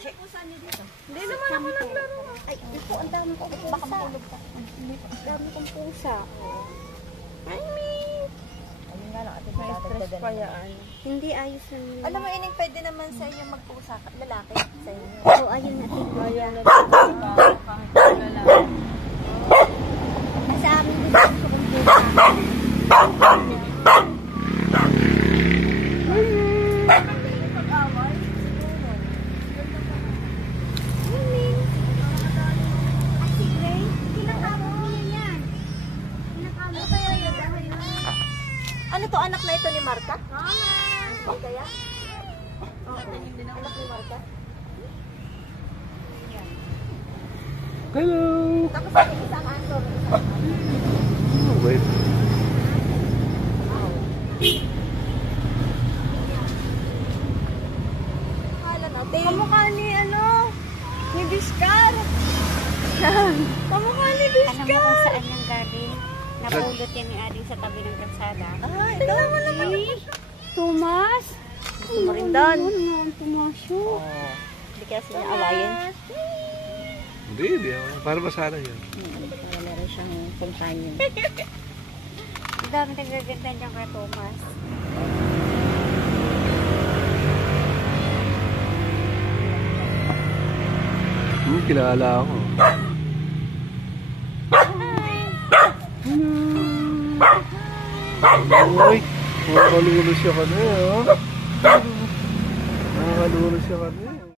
Hindi naman ako naglaro. Ay, ito, ang dami kong pusa. Baka mahulog ka. Ang dami kong pusa. Ay, me. Ayun nga lang, ate, May stress pa yan. hindi ayos na nila. Alam mo, Ining, pwede naman sa inyo magpusa ka. Lalaki sa inyo. Oo, ayun natin. Ayan na kahit lalaki. Sa amin gusto kong pusa. Ano to, anak na ito ni Marta? Mama! Kaya? Oo. Anak ni Marta? Hello! Tapos ang isang aso. Oh, wait. Hala natin. Kamukha ni ni Biskar. Kamukha ni Alam Biskar. mo kung saan yung galing? Napulot yan ni Adi sa tabi ng kalsada. Ay, dami. Tomas! Gusto mo rin doon? Ano, Tomas yun? Hindi kaya siya awayin. Hindi. Para masana yan. Wala rin siyang companion. Ang dami nagaganda niyan kay Tomas. Kilala ako. Uy, makakalulus siya ka na, oh. Makakalulus siya ka na.